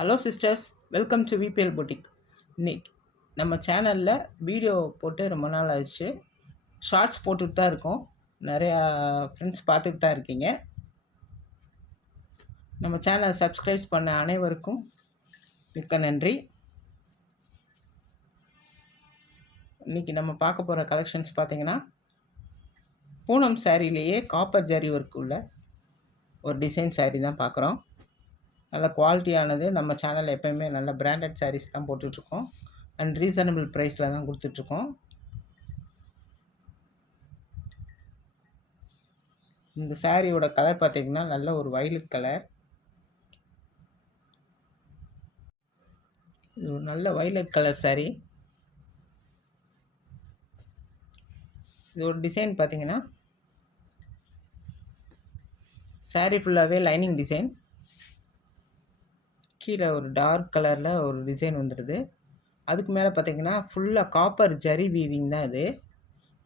Hello sisters, welcome to VBL boutique. இன்னைக்கு நம்ம சேனலில் வீடியோ போட்டு ரொம்ப நாள் ஆயிடுச்சு. ஷார்ட்ஸ் போட்டுட்டு தான் இருக்கோம். நிறையா ஃப்ரெண்ட்ஸ் பார்த்துட்டு தான் இருக்கீங்க. நம்ம சேனலை சப்ஸ்கிரைப் பண்ண அனைவருக்கும் மிக்க நன்றி. இன்றைக்கி நம்ம பார்க்க போகிற கலெக்ஷன்ஸ் பார்த்திங்கன்னா, பூனம் சாரிலேயே காப்பர் ஜரி ஒர்க் உள்ள ஒரு டிசைன் சாரீ தான் பார்க்குறோம். நல்ல குவாலிட்டியானது. நம்ம சேனலில் எப்போயுமே நல்ல பிராண்டட் சாரீஸ் தான் போட்டுட்ருக்கோம் அண்ட் ரீசனபிள் ப்ரைஸில் தான் கொடுத்துட்ருக்கோம். இந்த சாரியோட கலர் பார்த்திங்கன்னா நல்ல ஒரு வயலட் கலர். இது ஒரு நல்ல வயலட் கலர் சாரீ. இது ஒரு டிசைன் பார்த்திங்கன்னா சாரீ ஃபுல்லாகவே லைனிங் டிசைன். கீழே ஒரு டார்க் கலரில் ஒரு டிசைன் வந்துடுது. அதுக்கு மேலே பார்த்திங்கன்னா ஃபுல்லாக காப்பர் ஜரி வீவிங் தான். இது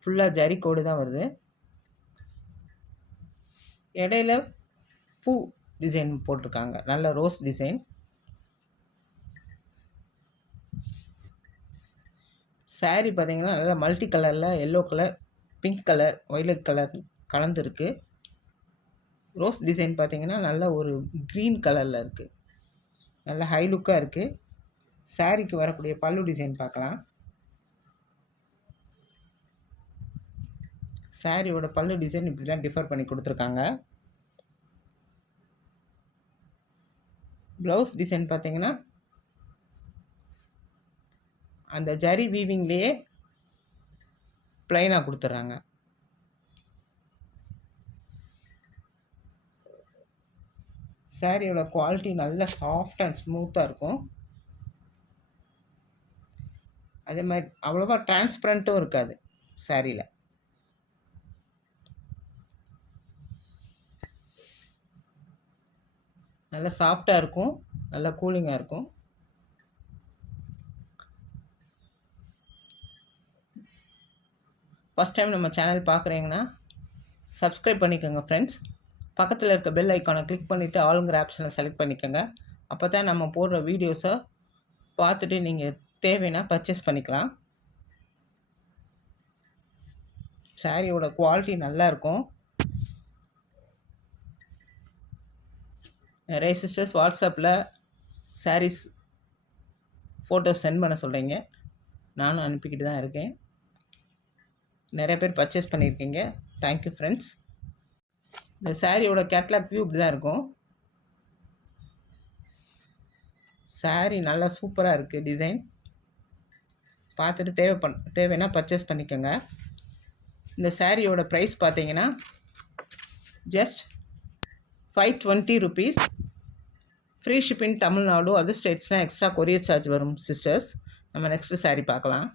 ஃபுல்லாக ஜரி கோடு தான் வருது. இடையில பூ டிசைன் போட்டிருக்காங்க, நல்ல ரோஸ் டிசைன். சாரீ பார்த்திங்கன்னா நல்லா மல்டி கலரில் yellow colour, pink colour, violet colour கலந்துருக்கு. ரோஸ் டிசைன் பார்த்திங்கன்னா நல்ல ஒரு க்ரீன் கலரில் இருக்குது. நல்ல ஹை லுக்காக இருக்குது. சாரீக்கு வரக்கூடிய பல்லு டிசைன் பார்க்கலாம். சாரியோட பல்லு டிசைன் இப்படி தான் டிஃபர் பண்ணி கொடுத்துருக்காங்க. ப்ளவுஸ் டிசைன் பார்த்தீங்கன்னா அந்த ஜரி வீவிங்லேயே ப்ளைனாக கொடுத்துட்றாங்க. சாரியோட குவாலிட்டி நல்ல சாஃப்ட் அண்ட் ஸ்மூத்தாக இருக்கும். அதே மாதிரி அவ்வளோவா டிரான்ஸ்பரண்ட்டும் இருக்காது சாரியில். நல்ல சாஃப்டாக இருக்கும், நல்ல கூலிங்காக இருக்கும். ஃபஸ்ட் டைம் நம்ம சேனல் பார்க்குறீங்கன்னா சப்ஸ்கிரைப் பண்ணிக்கோங்க ஃப்ரெண்ட்ஸ். பக்கத்தில் இருக்க பெல் ஐக்கானை கிளிக் பண்ணிவிட்டு ஆளுங்கிற ஆப்ஷனை செலக்ட் பண்ணிக்கோங்க. அப்போ தான் நம்ம போடுற வீடியோஸை பார்த்துட்டு நீங்கள் தேவைன்னா பர்ச்சேஸ் பண்ணிக்கலாம். சாரியோட குவாலிட்டி நல்லா இருக்கும். நிறைய சிஸ்டர்ஸ் வாட்ஸ்அப்பில் சாரீஸ் ஃபோட்டோஸ் சென்ட் பண்ண சொல்கிறீங்க. நானும் அனுப்பிக்கிட்டு தான் இருக்கேன். நிறைய பேர் பர்ச்சேஸ் பண்ணியிருக்கீங்க. Thank you friends. இந்த சாரியோட கேட்லாக் வியூ இப்படி தான் இருக்கும். சாரீ நல்லா சூப்பராக இருக்குது. டிசைன் பார்த்துட்டு தேவைன்னா பர்ச்சேஸ் பண்ணிக்கோங்க. இந்த சாரியோட ப்ரைஸ் பார்த்தீங்கன்னா just 520 rupees. Free shipping Tamil Nadu. Other ஸ்டேட்ஸ்னால் எக்ஸ்ட்ரா கொரியர் சார்ஜ் வரும் சிஸ்டர்ஸ். நம்ம நெக்ஸ்ட்டு சாரீ பார்க்கலாம்.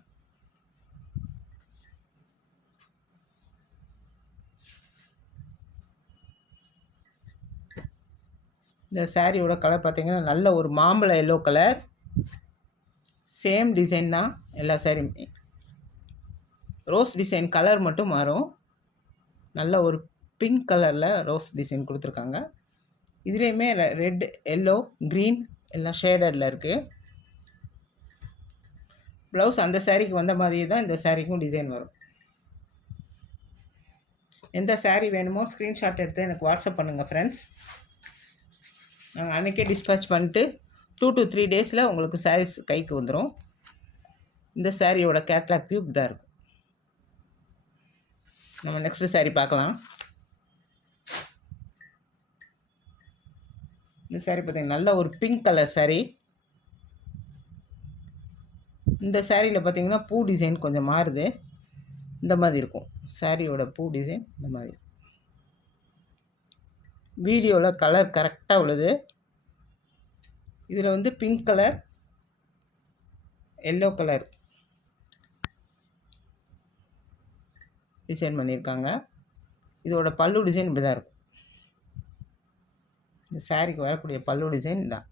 இந்த சாரியோட கலர் பார்த்திங்கன்னா நல்ல ஒரு மாம்பழ எல்லோ கலர். சேம் டிசைன் தான் எல்லா சாரியுமே. ரோஸ் டிசைன் கலர் மட்டும் மாறும். நல்ல ஒரு பிங்க் கலரில் ரோஸ் டிசைன் கொடுத்துருக்காங்க. இதுலேயுமே ரெட், எல்லோ, க்ரீன் எல்லாம் ஷேடடில் இருக்குது. ப்ளவுஸ் அந்த சாரீக்கு வந்த மாதிரியே தான் இந்த சாரீக்கும் டிசைன் வரும். எந்த சாரீ வேணுமோ ஸ்க்ரீன்ஷாட் எடுத்து எனக்கு வாட்ஸ்அப் பண்ணுங்கள் ஃப்ரெண்ட்ஸ். நாங்கள் அன்றைக்கே டிஸ்பேச் பண்ணிட்டு 2 to 3 days உங்களுக்கு சாரீஸ் கைக்கு வந்துடும். இந்த சாரியோட கேட்லாக் வியூ தான் இருக்கும். நம்ம நெக்ஸ்ட்டு சாரீ பார்க்கலாம். இந்த சாரீ பார்த்திங்கன்னா நல்ல ஒரு பிங்க் கலர் சாரீ. இந்த சாரியில் பார்த்திங்கன்னா பூ டிசைன் கொஞ்சம் மாறுது. இந்த மாதிரி இருக்கும் சாரியோட பூ டிசைன். இந்த மாதிரி வீடியோவில் கலர் கரெக்டாக உள்ளது. இதில் pink colour, yellow colour design பண்ணியிருக்காங்க. இதோட பல்லு டிசைன் இப்படி தான் இருக்கும். இந்த சாரீக்கு வரக்கூடிய பல்லு டிசைன் தான்.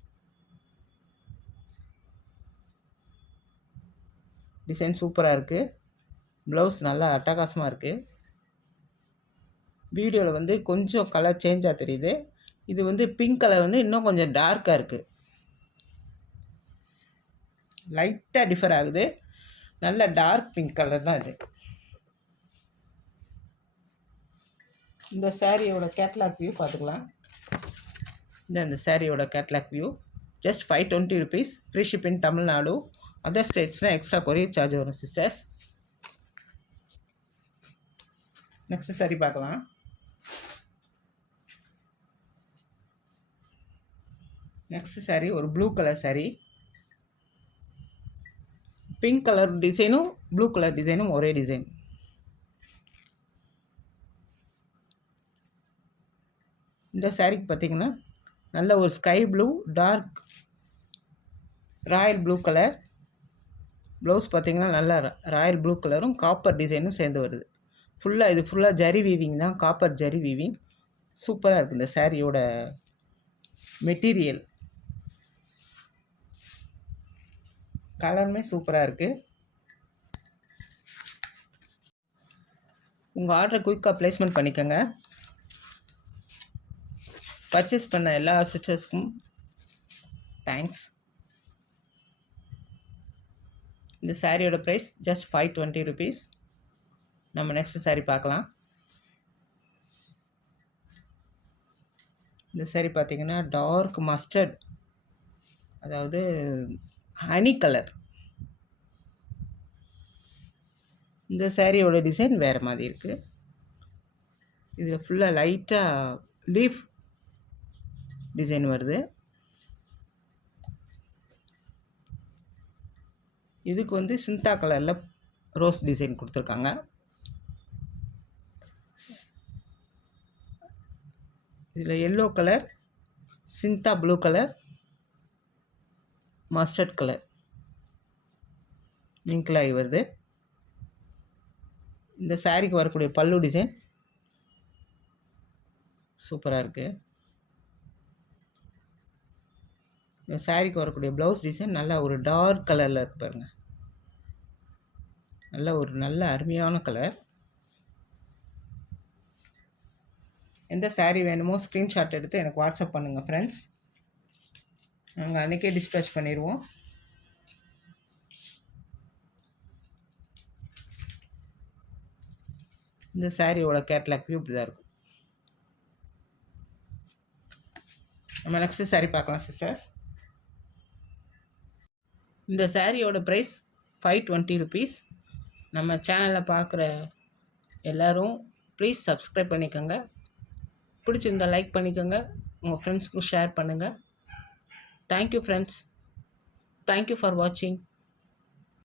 டிசைன் சூப்பராக இருக்குது. ப்ளவுஸ் நல்லா அட்டகாசமாக இருக்குது. வீடியோவில் கொஞ்சம் கலர் சேஞ்சாக தெரியுது. இது பிங்க் கலர் இன்னும் கொஞ்சம் டார்க்காக இருக்குது. லைட்டாக டிஃபர் ஆகுது. நல்ல டார்க் பிங்க் கலர் தான் இது. இந்த சாரியோட கேட்லாக் வியூ பார்த்துக்கலாம். இந்த சாரியோட catalogue view just 520 rupees. Free shipping Tamil Nadu. Other ஸ்டேட்ஸ்னால் எக்ஸ்ட்ரா கொரியர் சார்ஜ் வரும் சிஸ்டர்ஸ். நெக்ஸ்ட் சாரி பார்க்கலாம். நெக்ஸ்ட் சாரி ஒரு blue colour sari. Pink colour டிசைனும் ப்ளூ கலர் டிசைனும் ஒரே டிசைன். இந்த சாரிக்கு பார்த்திங்கன்னா நல்ல ஒரு sky blue dark royal blue colour. Blouse பார்த்திங்கன்னா நல்லா ராயல் ப்ளூ கலரும் காப்பர் டிசைனும் சேர்ந்து வருது. இது ஃபுல்லாக ஜரி வீவிங் தான், காப்பர் ஜரி வீவிங். சூப்பராக இருக்குது இந்த சாரியோட மெட்டீரியல். கலருமே சூப்பராக இருக்குது. உங்கள் ஆர்டரை குயிக்காக ப்ளேஸ்மெண்ட் பண்ணிக்கோங்க. பர்ச்சேஸ் பண்ண எல்லா சிஸ்டர்ஸ்க்கும் தேங்க்ஸ். இந்த சாரியோட ப்ரைஸ் ஜஸ்ட் 520 rupees. நம்ம நெக்ஸ்ட் சாரி பார்க்கலாம். இந்த சாரி பார்த்திங்கன்னா டார்க் மஸ்டர்ட், அதாவது ஹனி கலர். இந்த சாரியோட டிசைன் வேறு மாதிரி இருக்குது. இதில் ஃபுல்லாக லைட்டாக லீஃப் டிசைன் வருது. இதுக்கு சிந்தா கலரில் ரோஸ் டிசைன் கொடுத்துருக்காங்க. இதில் எல்லோ கலர், சிந்தா ப்ளூ கலர், மஸ்டர்ட் கலர் மிங்க்லாகி வருது. இந்த சாரிக்கு வரக்கூடிய பல்லு டிசைன் சூப்பராக இருக்குது. இந்த சாரிக்கு வரக்கூடிய ப்ளவுஸ் டிசைன் நல்லா ஒரு டார்க் கலரில் இருக்கு பாருங்கள். நல்ல அருமையான கலர். எந்த சாரீ வேணுமோ ஸ்க்ரீன்ஷாட் எடுத்து எனக்கு வாட்ஸ்அப் பண்ணுங்கள் ஃப்ரெண்ட்ஸ். நாங்கள் அன்றைக்கே டிஸ்பேச் பண்ணிடுவோம். இந்த சாரியோட கேட்லாக் வியூ இப்படி தான் இருக்கும். நம்ம நெக்ஸ்ட் சாரீ பார்க்கலாம் சிஸ்டர்ஸ். இந்த சாரியோட ப்ரைஸ் 520 rupees. நம்ம சேனலில் பார்க்குற எல்லோரும் ப்ளீஸ் சப்ஸ்கிரைப் பண்ணிக்கோங்க. பிடிச்சிருந்தால் லைக் பண்ணிக்கோங்க. உங்கள் ஃப்ரெண்ட்ஸ்க்கும் ஷேர் பண்ணுங்கள். Thank you friends. தேங்க்யூ ஃபார் வாட்சிங்.